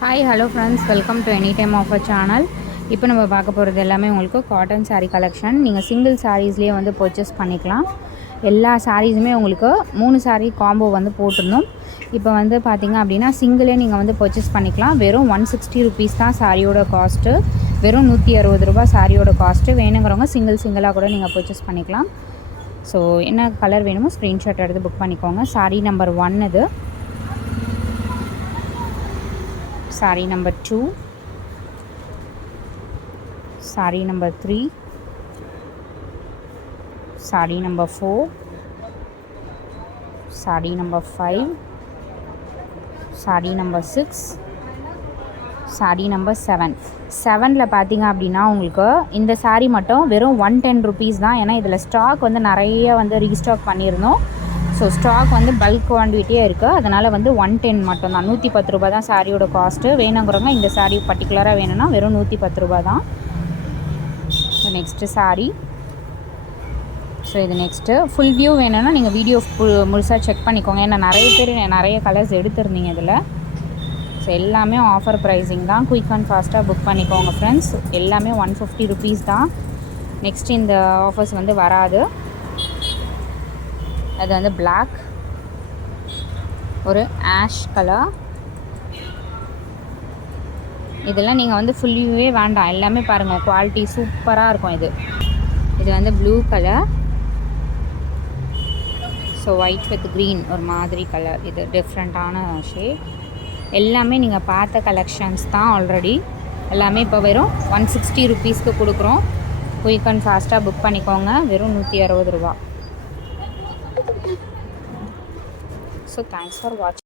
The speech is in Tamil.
Hi hello friends, welcome to any time offer channel. இப்போ நம்ம பார்க்க போகிறது எல்லாமே உங்களுக்கு காட்டன் சாரீ கலெக்ஷன். நீங்கள் சிங்கிள் சாரீஸ்லேயே வந்து பர்ச்சேஸ் பண்ணிக்கலாம். எல்லா சாரீஸுமே உங்களுக்கு 3 சாரீ காம்போ வந்து போட்டிருந்தோம். இப்போ வந்து பார்த்திங்க அப்படின்னா சிங்கிளே நீங்கள் வந்து பர்ச்சேஸ் பண்ணிக்கலாம். வெறும் 160 ருபீஸ் தான் சாரியோட காஸ்ட்டு. வெறும் 160 ரூபா சாரியோட காஸ்ட்டு. வேணுங்கிறவங்க சிங்கிளாக கூட நீங்கள் பர்ச்சேஸ் பண்ணிக்கலாம். ஸோ என்ன கலர் வேணுமோ ஸ்க்ரீன்ஷாட் எடுத்து புக் பண்ணிக்கோங்க. சாரீ நம்பர் 1 இது. Saree number 2, saree number 3, saree number 4, saree number 5, saree number 6, saree number 7. 7ல் பார்த்தீங்க அப்படின்னா உங்களுக்கு இந்த saree மட்டும் வெறும் 110 ருபீஸ் தான். ஏன்னா இதில் ஸ்டாக் வந்து நிறைய வந்து ரீஸ்டாக் பண்ணியிருந்தோம். ஸோ ஸ்டாக் வந்து பல்க் குவான்டிட்டியே இருக்குது. அதனால் வந்து 110 மட்டும்தான். 110 ரூபா தான் சாரியோட காஸ்ட்டு. வேணுங்கிறவங்க இந்த சாரீ பர்டிகுலராக வேணும்னா வெறும் 110 ரூபா தான். நெக்ஸ்ட்டு சாரீ. ஸோ இது நெக்ஸ்ட்டு ஃபுல் வியூ வேணும்னா நீங்கள் வீடியோ முழுசாக செக் பண்ணிக்கோங்க. ஏன்னா நிறைய பேர் நிறைய கலர்ஸ் எடுத்துருந்தீங்க இதில். ஸோ எல்லாமே ஆஃபர் ப்ரைஸிங் தான். குயிக் அண்ட் ஃபாஸ்ட்டாக புக் பண்ணிக்கோங்க ஃப்ரெண்ட்ஸ். எல்லாமே 150 ருபீஸ் தான். நெக்ஸ்ட் இந்த ஆஃபர்ஸ் வந்து வராது. அது வந்து பிளாக், ஒரு ஆஷ் கலர். இதெல்லாம் நீங்கள் வந்து ஃபுல்லியே வேண்டாம், எல்லாமே பாருங்கள் குவாலிட்டி சூப்பராக இருக்கும். இது வந்து blue colour. So white with green ஒரு மாதிரி கலர். இது டிஃப்ரெண்ட்டான ஷேட். எல்லாமே நீங்கள் பார்த்த கலெக்ஷன்ஸ் தான் ஆல்ரெடி. எல்லாமே இப்போ வெறும் 160 ருபீஸ்க்கு கொடுக்குறோம். குயிக் அண்ட் ஃபாஸ்ட்டாக புக் பண்ணிக்கோங்க. வெறும் 160 ரூபா. So thanks for watching.